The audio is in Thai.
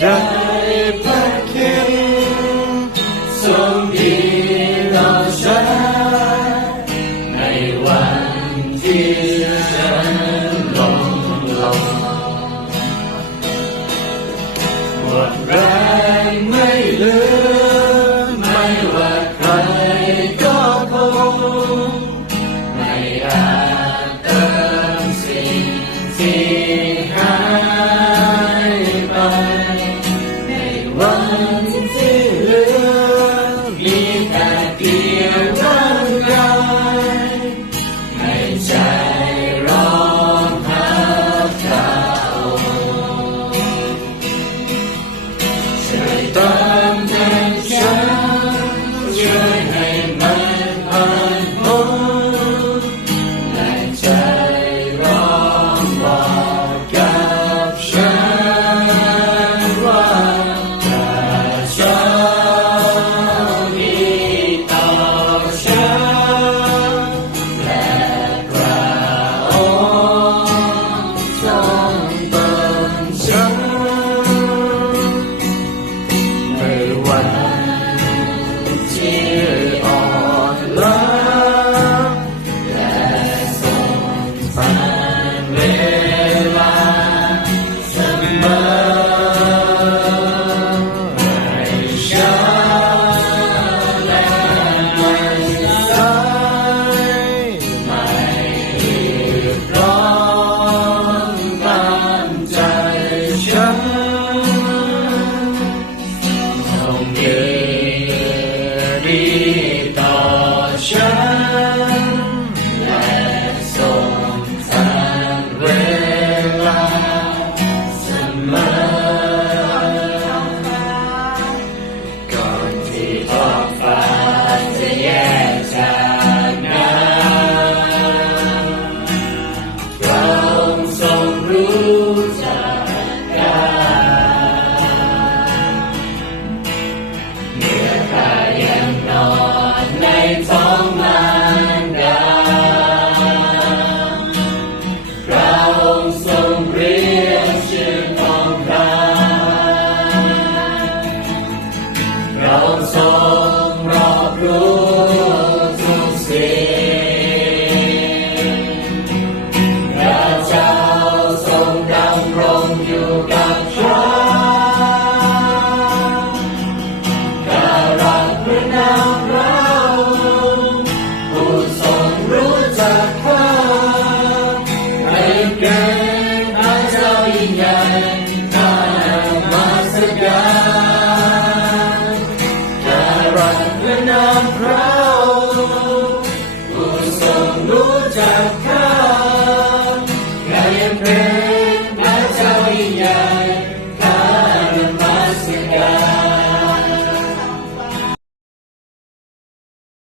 ได้พระคิดทรงดีเราฉันในวันที่ฉันลงลงหดแรงไม่เลือไม่ว่าใครก็คงไม่อาจเติสิ่งที่ hands. Jakarta.